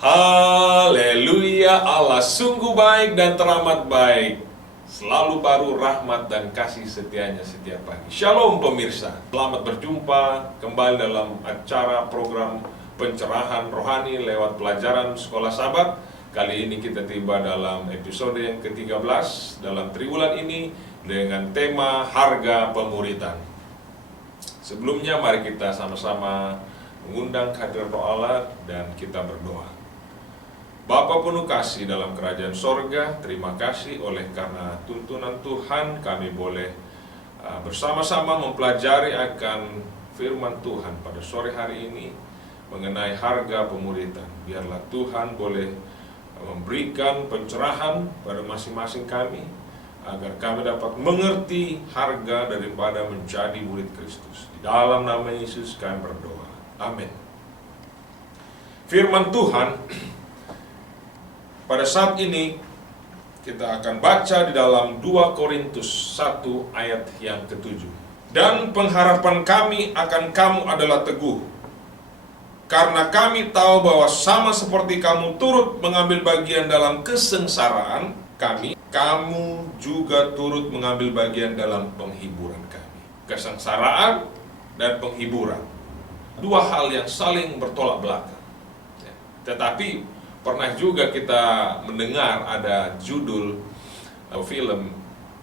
Haleluya, Allah sungguh baik dan teramat baik. Selalu baru rahmat dan kasih setianya setiap pagi. Shalom pemirsa, selamat berjumpa kembali dalam acara program pencerahan rohani lewat pelajaran Sekolah Sabat. Kali ini kita tiba dalam episode yang ke-13 dalam triwulan ini dengan tema harga pemuritan. Sebelumnya mari kita sama-sama mengundang kehadirat Roh Allah dan kita berdoa. Bapa penuh kasih dalam kerajaan sorga, terima kasih oleh karena tuntunan Tuhan kami boleh bersama-sama mempelajari akan firman Tuhan pada sore hari ini mengenai harga pemuritan. Biarlah Tuhan boleh memberikan pencerahan pada masing-masing kami agar kami dapat mengerti harga daripada menjadi murid Kristus. Di dalam nama Yesus kami berdoa. Amin. Firman Tuhan pada saat ini kita akan baca di dalam 2 Korintus 1 ayat yang ke-7. Dan pengharapan kami akan kamu adalah teguh, karena kami tahu bahwa sama seperti kamu turut mengambil bagian dalam kesengsaraan kami, kamu juga turut mengambil bagian dalam penghiburan kami. Kesengsaraan dan penghiburan, dua hal yang saling bertolak belakang. Tetapi pernah juga kita mendengar ada judul film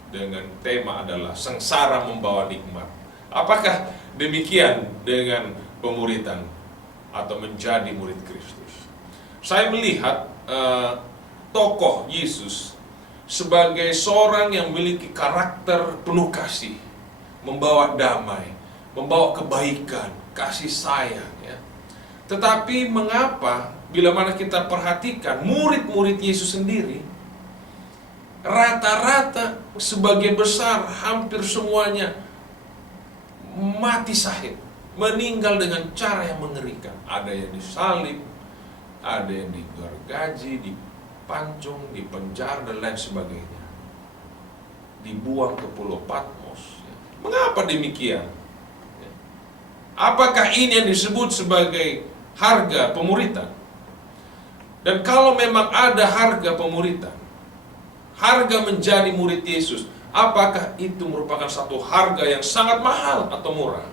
dengan tema adalah Sengsara Membawa Nikmat. Apakah demikian dengan pemuritan atau menjadi murid Kristus? Saya melihat tokoh Yesus sebagai seorang yang memiliki karakter penuh kasih, membawa damai, membawa kebaikan, kasih sayang, ya. Tetapi mengapa bila mana kita perhatikan murid-murid Yesus sendiri, rata-rata sebagian besar hampir semuanya mati syahid, meninggal dengan cara yang mengerikan. Ada yang disalib, ada yang digergaji, dipancung, dipenjara dan lain sebagainya, dibuang ke Pulau Patmos. Mengapa demikian? Apakah ini yang disebut sebagai harga pemuritan? Dan kalau memang ada harga pemuritan, harga menjadi murid Yesus, apakah itu merupakan satu harga yang sangat mahal atau murah?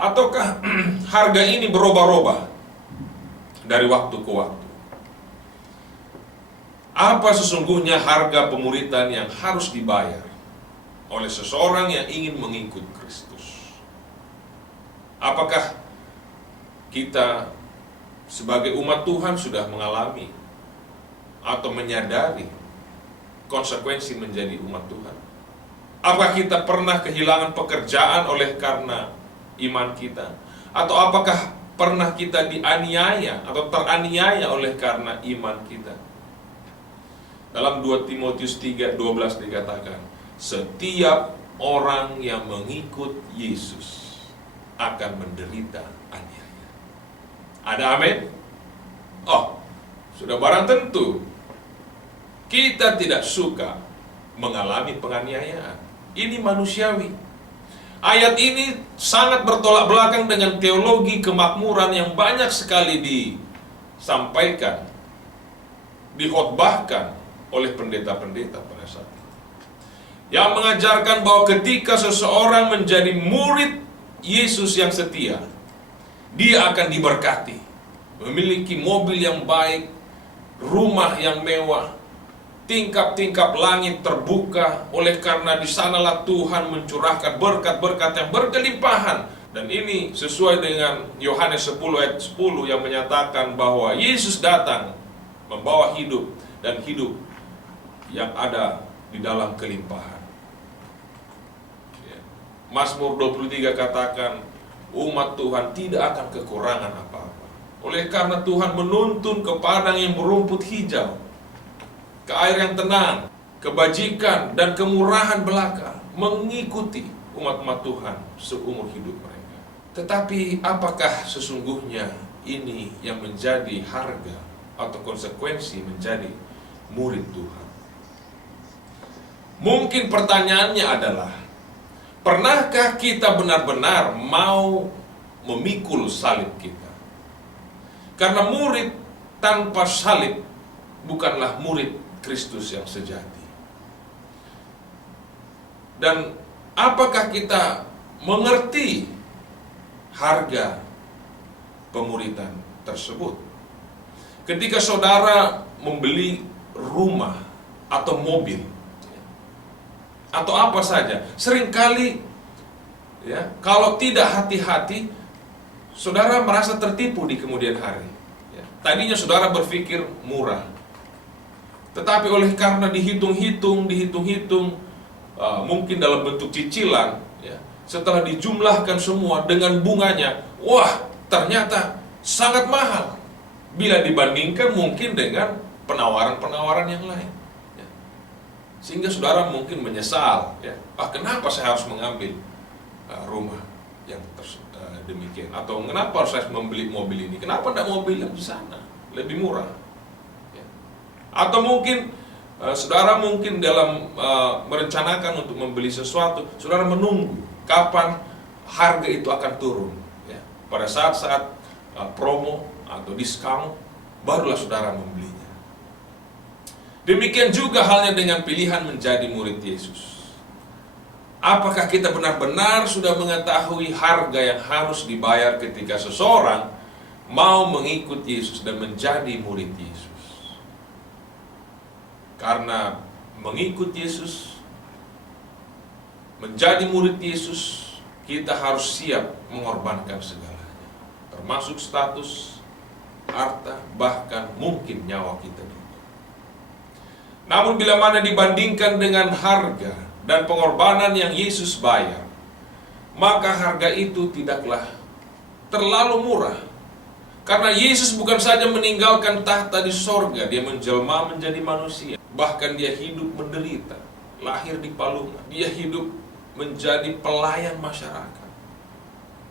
Ataukah harga ini berubah-ubah dari waktu ke waktu? Apa sesungguhnya harga pemuritan yang harus dibayar oleh seseorang yang ingin mengikut Kristus? Apakah kita sebagai umat Tuhan sudah mengalami atau menyadari konsekuensi menjadi umat Tuhan? Apakah kita pernah kehilangan pekerjaan oleh karena iman kita? Atau apakah pernah kita dianiaya atau teraniaya oleh karena iman kita? Dalam 2 Timotius 3:12 dikatakan, setiap orang yang mengikut Yesus akan menderita aniaya. Ada amin? Oh, sudah barang tentu kita tidak suka mengalami penganiayaan. Ini manusiawi. Ayat ini sangat bertolak belakang dengan teologi kemakmuran yang banyak sekali disampaikan, dikhotbahkan oleh pendeta-pendeta pada saat itu, yang mengajarkan bahwa ketika seseorang menjadi murid Yesus yang setia, dia akan diberkati, memiliki mobil yang baik, rumah yang mewah, tingkap-tingkap langit terbuka, oleh karena di sanalah Tuhan mencurahkan berkat-berkat yang berkelimpahan. Dan ini sesuai dengan Yohanes 10 ayat 10 yang menyatakan bahwa Yesus datang membawa hidup dan hidup yang ada di dalam kelimpahan. Mazmur 23 katakan, umat Tuhan tidak akan kekurangan apa-apa. Oleh karena Tuhan menuntun ke padang yang berumput hijau, ke air yang tenang, kebajikan dan kemurahan belaka mengikuti umat-umat Tuhan seumur hidup mereka. Tetapi apakah sesungguhnya ini yang menjadi harga atau konsekuensi menjadi murid Tuhan? Mungkin pertanyaannya adalah, pernahkah kita benar-benar mau memikul salib kita? Karena murid tanpa salib bukanlah murid Kristus yang sejati. Dan apakah kita mengerti harga pemuridan tersebut? Ketika saudara membeli rumah atau mobil atau apa saja, seringkali ya, kalau tidak hati-hati, saudara merasa tertipu di kemudian hari. Ya. Tadinya saudara berpikir murah, tetapi oleh karena dihitung-hitung, mungkin dalam bentuk cicilan, ya, setelah dijumlahkan semua dengan bunganya, wah, ternyata sangat mahal bila dibandingkan mungkin dengan penawaran-penawaran yang lain. Ya. Sehingga saudara mungkin menyesal, ya, kenapa saya harus mengambil rumah yang demikian, atau kenapa harus saya membeli mobil ini, kenapa tidak mobil yang di sana lebih murah, ya. Atau mungkin saudara mungkin dalam merencanakan untuk membeli sesuatu, saudara menunggu kapan harga itu akan turun, ya. Pada saat-saat promo atau diskon, barulah saudara membelinya. Demikian juga halnya dengan pilihan menjadi murid Yesus. Apakah kita benar-benar sudah mengetahui harga yang harus dibayar ketika seseorang mau mengikut Yesus dan menjadi murid Yesus? Karena mengikut Yesus, menjadi murid Yesus, kita harus siap mengorbankan segalanya, termasuk status, harta, bahkan mungkin nyawa kita juga. Namun bila mana dibandingkan dengan harga dan pengorbanan yang Yesus bayar, maka harga itu tidaklah terlalu murah. Karena Yesus bukan saja meninggalkan tahta di sorga, dia menjelma menjadi manusia. Bahkan dia hidup menderita, lahir di palungan. Dia hidup menjadi pelayan masyarakat,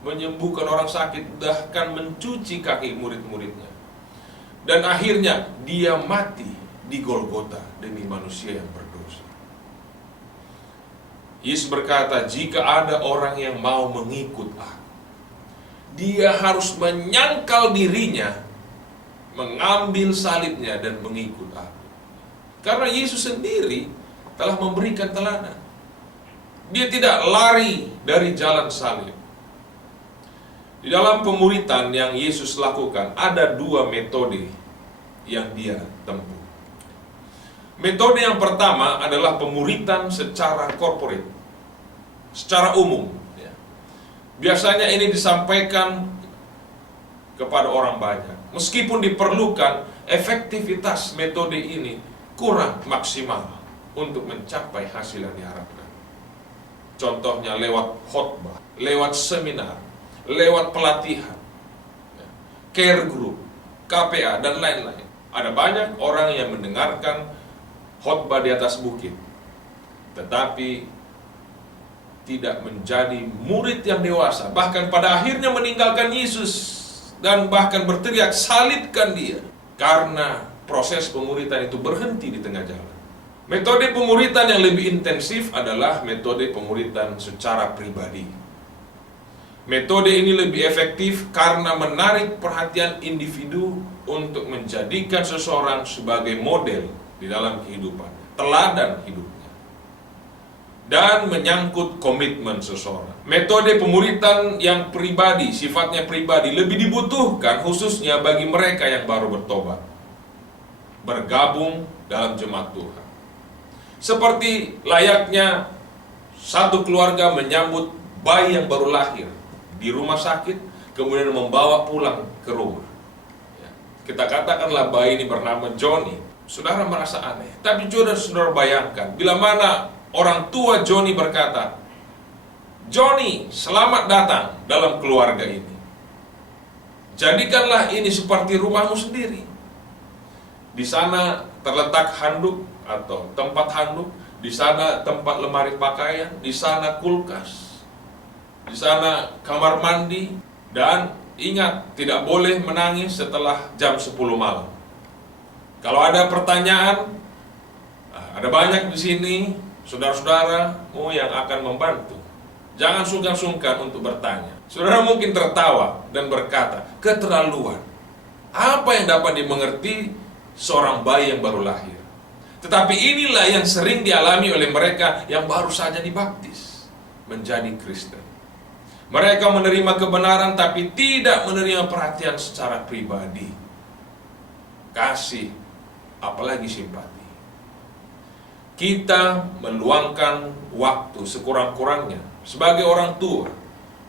menyembuhkan orang sakit, bahkan mencuci kaki murid-muridnya. Dan akhirnya dia mati di Golgota demi manusia yang berdosa. Yesus berkata, jika ada orang yang mau mengikut aku, dia harus menyangkal dirinya, mengambil salibnya dan mengikut aku. Karena Yesus sendiri telah memberikan teladan. Dia tidak lari dari jalan salib. Di dalam pemuritan yang Yesus lakukan, ada dua metode yang dia tempuh. Metode yang pertama adalah pemuritan secara korporat, secara umum. Biasanya ini disampaikan kepada orang banyak. Meskipun diperlukan, efektivitas metode ini kurang maksimal untuk mencapai hasil yang diharapkan. Contohnya lewat khotbah, lewat seminar, lewat pelatihan, care group, KPA, dan lain-lain. Ada banyak orang yang mendengarkan khotbah di atas bukit, tetapi tidak menjadi murid yang dewasa, bahkan pada akhirnya meninggalkan Yesus dan bahkan berteriak, salibkan dia, karena proses pemuritan itu berhenti di tengah jalan. Metode pemuritan yang lebih intensif adalah metode pemuritan secara pribadi. Metode ini lebih efektif karena menarik perhatian individu untuk menjadikan seseorang sebagai model di dalam kehidupannya, teladan hidupnya, dan menyangkut komitmen seseorang. Metode pemuritan yang pribadi, sifatnya pribadi, lebih dibutuhkan khususnya bagi mereka yang baru bertobat, bergabung dalam jemaat Tuhan. Seperti layaknya satu keluarga menyambut bayi yang baru lahir di rumah sakit, kemudian membawa pulang ke rumah. Kita katakanlah bayi ini bernama Johnny. Saudara merasa aneh, tapi saudara bayangkan, bila mana orang tua Johnny berkata, Johnny, selamat datang dalam keluarga ini. Jadikanlah ini seperti rumahmu sendiri. Di sana terletak handuk atau tempat handuk, di sana tempat lemari pakaian, di sana kulkas, di sana kamar mandi, dan ingat, tidak boleh menangis setelah jam 10 malam. Kalau ada pertanyaan, ada banyak di sini saudara-saudaramu yang akan membantu. Jangan sungkan-sungkan untuk bertanya. Saudara mungkin tertawa dan berkata, keterlaluan. Apa yang dapat dimengerti seorang bayi yang baru lahir? Tetapi inilah yang sering dialami oleh mereka yang baru saja dibaptis menjadi Kristen. Mereka menerima kebenaran tapi tidak menerima perhatian secara pribadi, kasih, apalagi simpati. Kita meluangkan waktu sekurang-kurangnya sebagai orang tua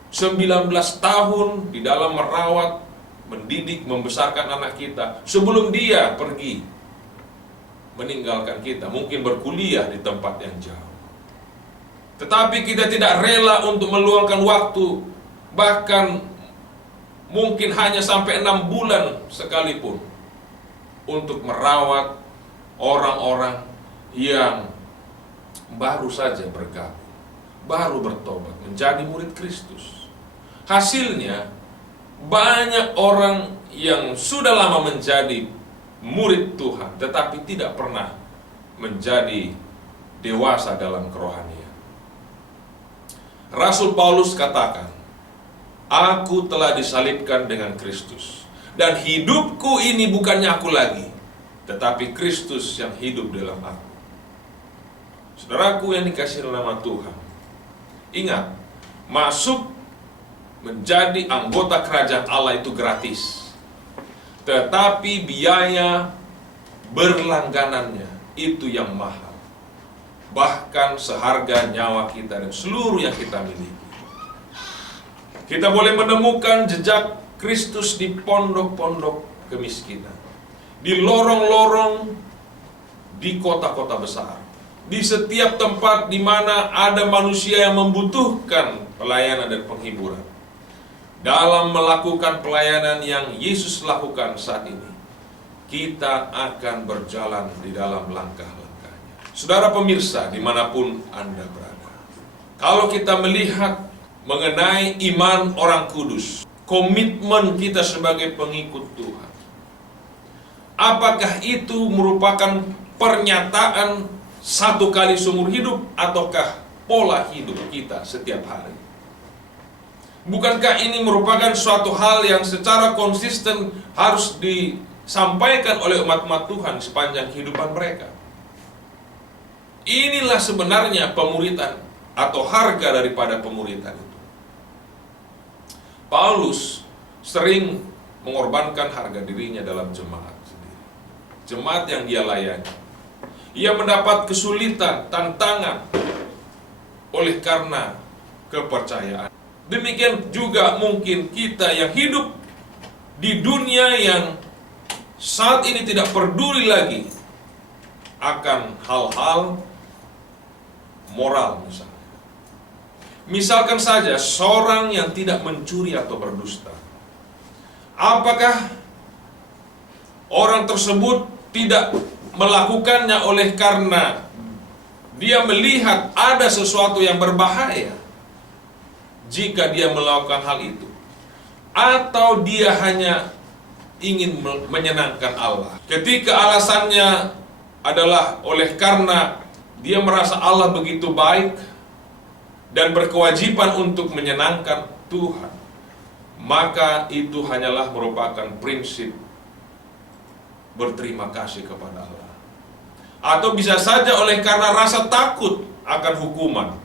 19 tahun di dalam merawat, mendidik, membesarkan anak kita sebelum dia pergi meninggalkan kita, mungkin berkuliah di tempat yang jauh. Tetapi kita tidak rela untuk meluangkan waktu, bahkan mungkin hanya sampai 6 bulan sekalipun, untuk merawat orang-orang yang baru saja bergabung, baru bertobat, menjadi murid Kristus. Hasilnya, banyak orang yang sudah lama menjadi murid Tuhan, tetapi tidak pernah menjadi dewasa dalam kerohanian. Rasul Paulus katakan, "Aku telah disalibkan dengan Kristus, dan hidupku ini bukannya aku lagi, tetapi Kristus yang hidup dalam aku." Saudaraku yang dikasihi nama Tuhan, ingat, masuk menjadi anggota kerajaan Allah itu gratis. Tetapi biaya berlangganannya itu yang mahal. Bahkan seharga nyawa kita dan seluruh yang kita miliki. Kita boleh menemukan jejak Kristus di pondok-pondok kemiskinan, di lorong-lorong di kota-kota besar, di setiap tempat di mana ada manusia yang membutuhkan pelayanan dan penghiburan. Dalam melakukan pelayanan yang Yesus lakukan saat ini, kita akan berjalan di dalam langkah-langkahnya. Saudara pemirsa, dimanapun Anda berada, kalau kita melihat mengenai iman orang kudus, komitmen kita sebagai pengikut Tuhan, apakah itu merupakan pernyataan satu kali seumur hidup, ataukah pola hidup kita setiap hari? Bukankah ini merupakan suatu hal yang secara konsisten harus disampaikan oleh umat-umat Tuhan sepanjang kehidupan mereka? Inilah sebenarnya pemuritan atau harga daripada pemuritan itu. Paulus sering mengorbankan harga dirinya dalam jemaat sendiri, jemaat yang dia layani. Ia mendapat kesulitan, tantangan oleh karena kepercayaan. Demikian juga mungkin kita yang hidup di dunia yang saat ini tidak peduli lagi akan hal-hal moral misalnya. Misalkan saja seorang yang tidak mencuri atau berdusta. Apakah orang tersebut tidak melakukannya oleh karena dia melihat ada sesuatu yang berbahaya jika dia melakukan hal itu, atau dia hanya ingin menyenangkan Allah? Ketika alasannya adalah oleh karena dia merasa Allah begitu baik dan berkewajiban untuk menyenangkan Tuhan, maka itu hanyalah merupakan prinsip berterima kasih kepada Allah. Atau bisa saja oleh karena rasa takut akan hukuman,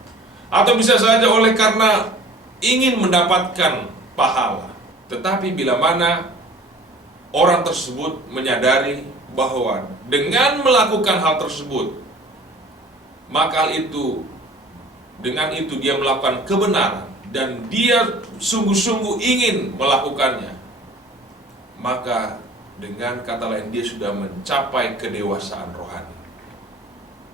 atau bisa saja oleh karena ingin mendapatkan pahala. Tetapi bila mana orang tersebut menyadari bahwa dengan melakukan hal tersebut, maka dengan itu dia melakukan kebenaran dan dia sungguh-sungguh ingin melakukannya, maka dengan kata lain dia sudah mencapai kedewasaan rohani,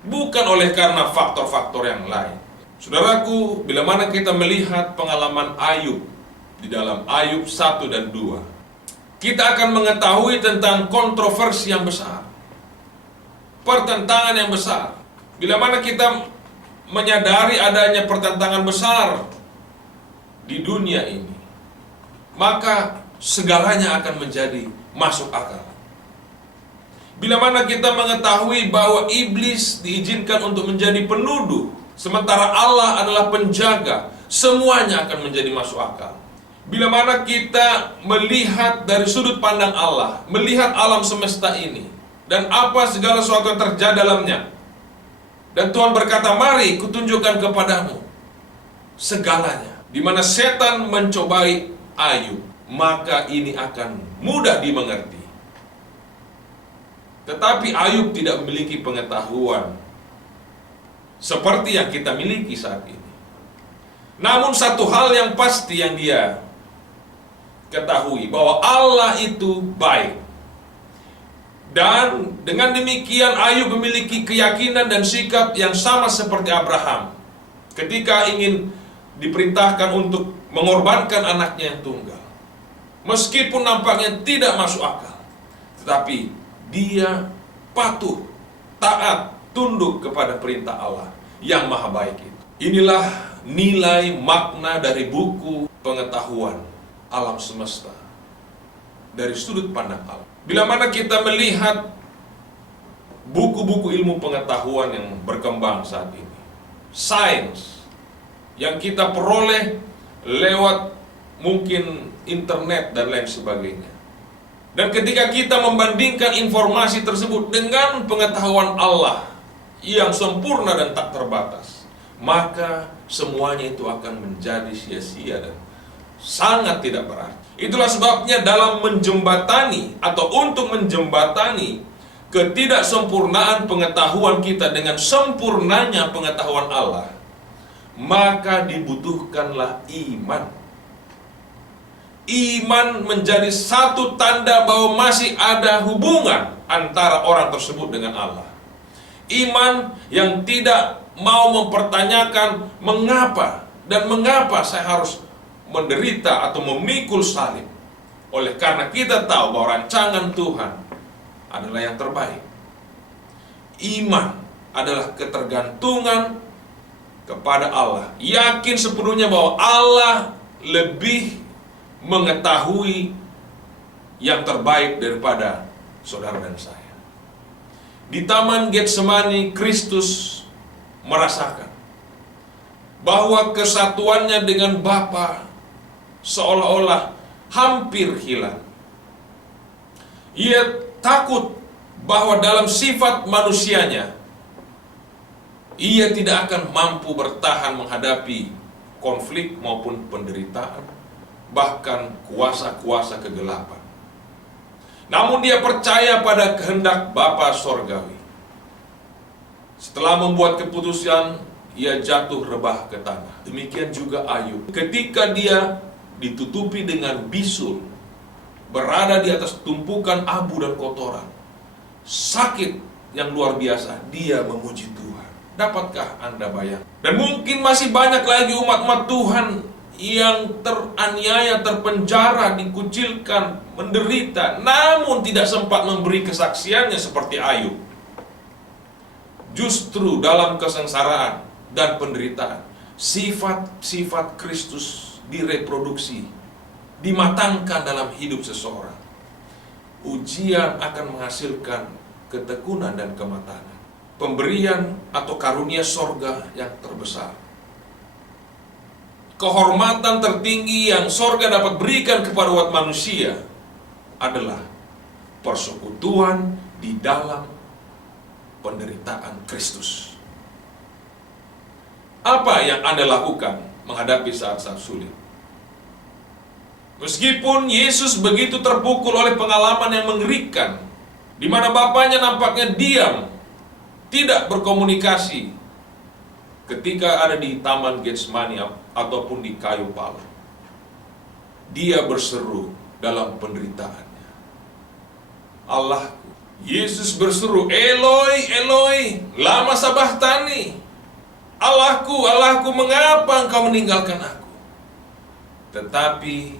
bukan oleh karena faktor-faktor yang lain. Saudaraku, bila mana kita melihat pengalaman Ayub di dalam Ayub 1 dan 2, kita akan mengetahui tentang kontroversi yang besar, pertentangan yang besar. Bila mana kita menyadari adanya pertentangan besar di dunia ini, maka segalanya akan menjadi masuk akal. Bila mana kita mengetahui bahwa iblis diizinkan untuk menjadi penuduh, sementara Allah adalah penjaga, semuanya akan menjadi masuk akal. Bila mana kita melihat dari sudut pandang Allah, melihat alam semesta ini, dan apa segala sesuatu yang terjadi dalamnya, dan Tuhan berkata, mari kutunjukkan kepadamu segalanya. Di mana setan mencobai Ayub, maka ini akan mudah dimengerti. Tetapi Ayub tidak memiliki pengetahuan seperti yang kita miliki saat ini. Namun satu hal yang pasti yang dia ketahui, bahwa Allah itu baik. Dan dengan demikian Ayub memiliki keyakinan dan sikap yang sama seperti Abraham ketika ingin diperintahkan untuk mengorbankan anaknya yang tunggal. Meskipun nampaknya tidak masuk akal, tetapi dia patuh, taat, tunduk kepada perintah Allah yang maha baik itu. Inilah nilai makna dari buku pengetahuan alam semesta dari sudut pandang Allah. Bila mana kita melihat buku-buku ilmu pengetahuan yang berkembang saat ini, sains yang kita peroleh lewat mungkin internet dan lain sebagainya, dan ketika kita membandingkan informasi tersebut dengan pengetahuan Allah yang sempurna dan tak terbatas, maka semuanya itu akan menjadi sia-sia dan sangat tidak berarti. Itulah sebabnya dalam menjembatani atau untuk menjembatani ketidaksempurnaan pengetahuan kita dengan sempurnanya pengetahuan Allah, maka dibutuhkanlah iman. Iman menjadi satu tanda bahwa masih ada hubungan antara orang tersebut dengan Allah. Iman yang tidak mau mempertanyakan mengapa dan mengapa saya harus menderita atau memikul salib. Oleh karena kita tahu bahwa rancangan Tuhan adalah yang terbaik. Iman adalah ketergantungan kepada Allah. Yakin sepenuhnya bahwa Allah lebih mengetahui yang terbaik daripada saudara dan saya. Di Taman Getsemani, Kristus merasakan bahwa kesatuannya dengan Bapa seolah-olah hampir hilang. Ia takut bahwa dalam sifat manusianya ia tidak akan mampu bertahan menghadapi konflik maupun penderitaan, bahkan kuasa-kuasa kegelapan. Namun dia percaya pada kehendak Bapa Sorgawi. Setelah membuat keputusan, ia jatuh rebah ke tanah. Demikian juga Ayub. Ketika dia ditutupi dengan bisul, berada di atas tumpukan abu dan kotoran, sakit yang luar biasa, dia memuji Tuhan. Dapatkah Anda bayang? Dan mungkin masih banyak lagi umat-umat Tuhan yang teraniaya, terpenjara, dikucilkan, menderita, namun tidak sempat memberi kesaksiannya seperti Ayub. Justru dalam kesengsaraan dan penderitaan, sifat-sifat Kristus direproduksi, dimatangkan dalam hidup seseorang. Ujian akan menghasilkan ketekunan dan kematangan, pemberian atau karunia sorga yang terbesar. Kehormatan tertinggi yang sorga dapat berikan kepada umat manusia adalah persekutuan di dalam penderitaan Kristus. Apa yang Anda lakukan menghadapi saat-saat sulit? Meskipun Yesus begitu terpukul oleh pengalaman yang mengerikan, di mana Bapaknya nampaknya diam, tidak berkomunikasi ketika ada di Taman Getsemani ataupun di kayu palu. Dia berseru dalam penderitaannya, Allahku. Yesus berseru, Eloi, Eloi, lama sabachthani. Allahku, Allahku, mengapa engkau meninggalkan aku? Tetapi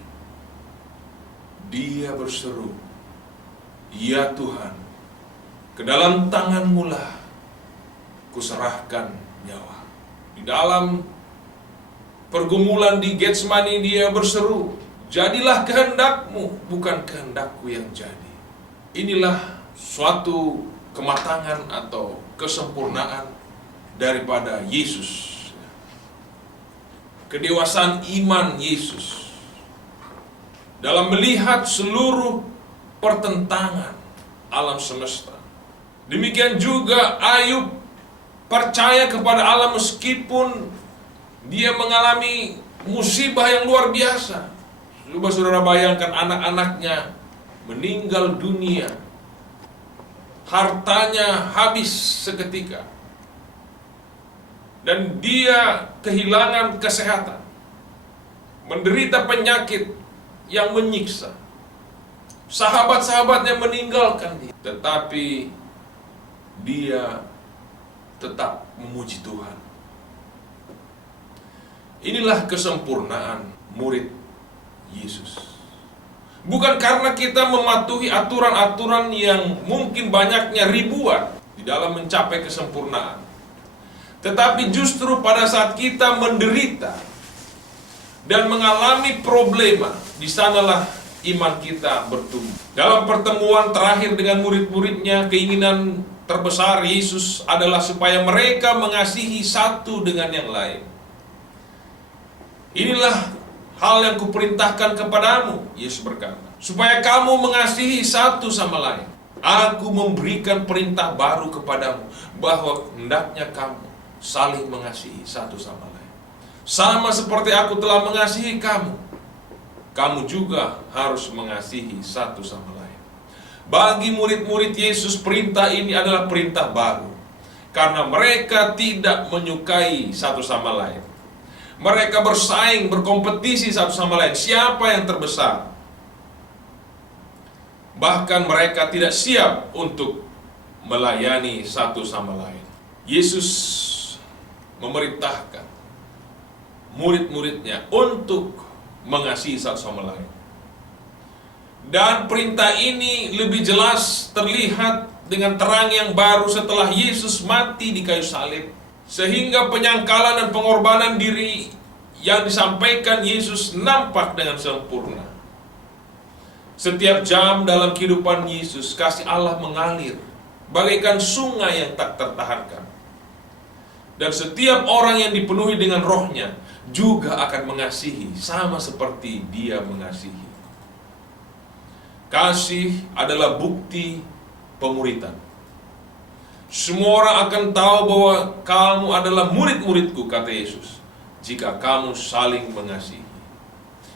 dia berseru, ya Tuhan, ke dalam tangan-Mu lah kuserahkan nyawa. Di dalam pergumulan di Getsemani dia berseru, jadilah kehendak-Mu, bukan kehendak-Ku yang jadi. Inilah suatu kematangan atau kesempurnaan daripada Yesus. Kedewasaan iman Yesus dalam melihat seluruh pertentangan alam semesta. Demikian juga Ayub percaya kepada Allah meskipun dia mengalami musibah yang luar biasa. Coba saudara bayangkan, anak-anaknya meninggal dunia, hartanya habis seketika, dan dia kehilangan kesehatan, menderita penyakit yang menyiksa. Sahabat-sahabatnya meninggalkan dia, tetapi dia tetap memuji Tuhan. Inilah kesempurnaan murid Yesus. Bukan karena kita mematuhi aturan-aturan yang mungkin banyaknya ribuan di dalam mencapai kesempurnaan, tetapi justru pada saat kita menderita dan mengalami problema, di sanalah iman kita bertumbuh. Dalam pertemuan terakhir dengan murid-muridnya, keinginan terbesar Yesus adalah supaya mereka mengasihi satu dengan yang lain. Inilah hal yang kuperintahkan kepadamu, Yesus berkata, supaya kamu mengasihi satu sama lain. Aku memberikan perintah baru kepadamu, bahwa hendaknya kamu saling mengasihi satu sama lain. Sama seperti aku telah mengasihi kamu, kamu juga harus mengasihi satu sama lain. Bagi murid-murid Yesus, perintah ini adalah perintah baru, karena mereka tidak menyukai satu sama lain. Mereka bersaing, berkompetisi satu sama lain, siapa yang terbesar. Bahkan mereka tidak siap untuk melayani satu sama lain. Yesus memerintahkan murid-muridnya untuk mengasihi satu sama lain. Dan perintah ini lebih jelas terlihat dengan terang yang baru setelah Yesus mati di kayu salib, sehingga penyangkalan dan pengorbanan diri yang disampaikan Yesus nampak dengan sempurna. Setiap jam dalam kehidupan Yesus, kasih Allah mengalir bagaikan sungai yang tak tertahankan. Dan setiap orang yang dipenuhi dengan rohnya juga akan mengasihi sama seperti dia mengasihi. Kasih adalah bukti pemuritan. Semua orang akan tahu bahwa kamu adalah murid-muridku, kata Yesus, jika kamu saling mengasihi.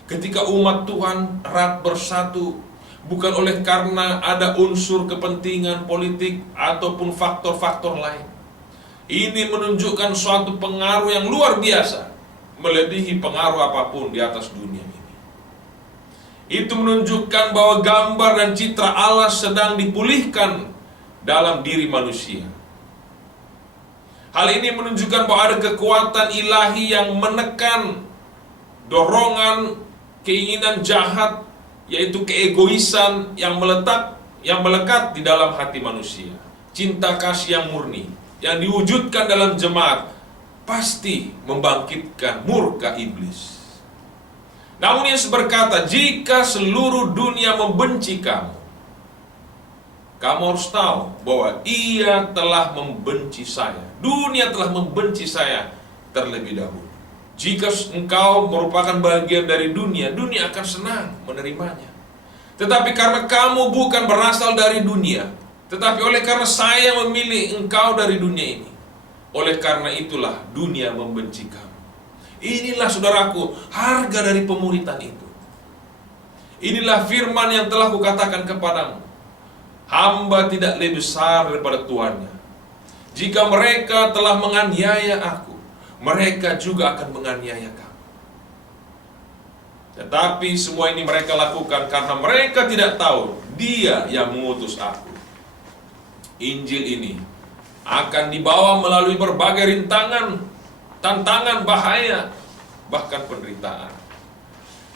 Ketika umat Tuhan erat bersatu, bukan oleh karena ada unsur kepentingan politik ataupun faktor-faktor lain. Ini menunjukkan suatu pengaruh yang luar biasa, melebihi pengaruh apapun di atas dunia ini. Itu menunjukkan bahwa gambar dan citra Allah sedang dipulihkan dalam diri manusia. Hal ini menunjukkan bahwa ada kekuatan ilahi yang menekan dorongan keinginan jahat, yaitu keegoisan yang melekat di dalam hati manusia. Cinta kasih yang murni yang diwujudkan dalam jemaat pasti membangkitkan murka iblis. Namun Yesus berkata, jika seluruh dunia membenci kamu, kamu harus tahu bahwa ia telah membenci saya. Dunia telah membenci saya terlebih dahulu. Jika engkau merupakan bagian dari dunia, dunia akan senang menerimanya. Tetapi karena kamu bukan berasal dari dunia, tetapi oleh karena saya memilih engkau dari dunia ini, oleh karena itulah dunia membenci kamu. Inilah saudaraku, harga dari pemuritan itu. Inilah firman yang telah kukatakan kepadamu. Hamba tidak lebih besar daripada tuannya. Jika mereka telah menganiaya aku, mereka juga akan menganiaya kamu. Tetapi semua ini mereka lakukan karena mereka tidak tahu Dia yang mengutus aku. Injil ini akan dibawa melalui berbagai rintangan, tantangan, bahaya, bahkan penderitaan.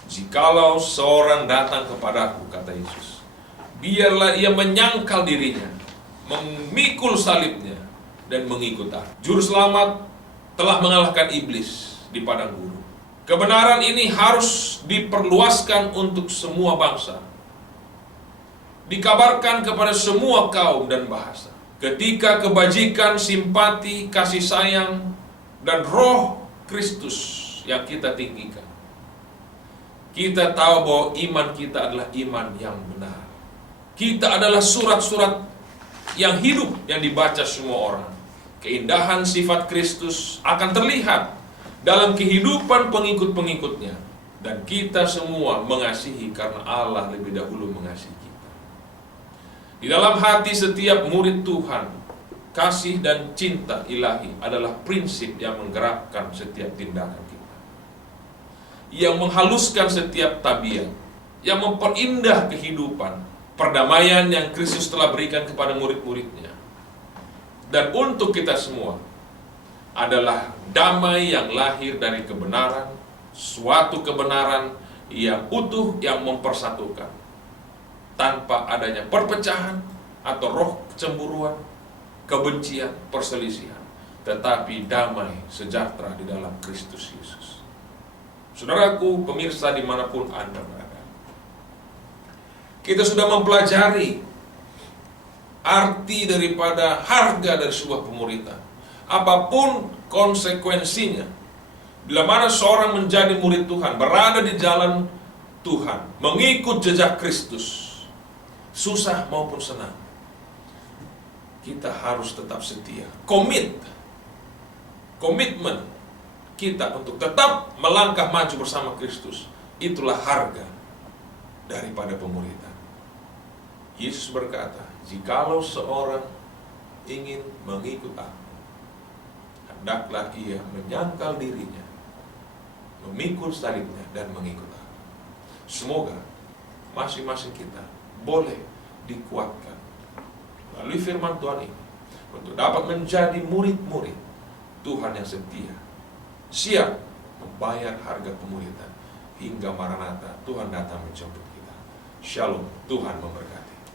Jikalau seorang datang kepadaku, kata Yesus, biarlah ia menyangkal dirinya, memikul salibnya, dan mengikut aku. Juru selamat telah mengalahkan iblis di padang gurun. Kebenaran ini harus diperluaskan untuk semua bangsa, dikabarkan kepada semua kaum dan bahasa. Ketika kebajikan, simpati, kasih sayang, dan roh Kristus yang kita tinggikan, Kita tahu bahwa iman kita adalah iman yang benar. Kita adalah surat-surat yang hidup yang dibaca semua orang. Keindahan sifat Kristus akan terlihat dalam kehidupan pengikut-pengikutnya. Dan kita semua mengasihi karena Allah lebih dahulu mengasihi kita. Di dalam hati setiap murid Tuhan, kasih dan cinta ilahi adalah prinsip yang menggerakkan setiap tindakan kita, yang menghaluskan setiap tabiat, yang memperindah kehidupan, perdamaian yang Kristus telah berikan kepada murid-muridnya. Dan untuk kita semua adalah damai yang lahir dari kebenaran, suatu kebenaran yang utuh yang mempersatukan, tanpa adanya perpecahan atau roh kecemburuan, kebencian, perselisihan, tetapi damai sejahtera di dalam Kristus Yesus. Saudaraku, pemirsa dimanapun Anda berada, kita sudah mempelajari arti daripada harga dari sebuah pemuritan. Apapun konsekuensinya, bila mana seorang menjadi murid Tuhan, berada di jalan Tuhan, mengikut jejak Kristus, susah maupun senang, kita harus tetap setia. Komitmen kita untuk tetap melangkah maju bersama Kristus, itulah harga daripada pemuritan. Yesus berkata, jikalau seorang ingin mengikut aku, hendaklah ia menyangkal dirinya, memikul salibnya, dan mengikut aku. Semoga masing-masing kita boleh dikuatkan melalui firman Tuhan ini untuk dapat menjadi murid-murid Tuhan yang setia, siap membayar harga pemuritan hingga Maranatha, Tuhan datang menjemput kita. Shalom, Tuhan memberkati.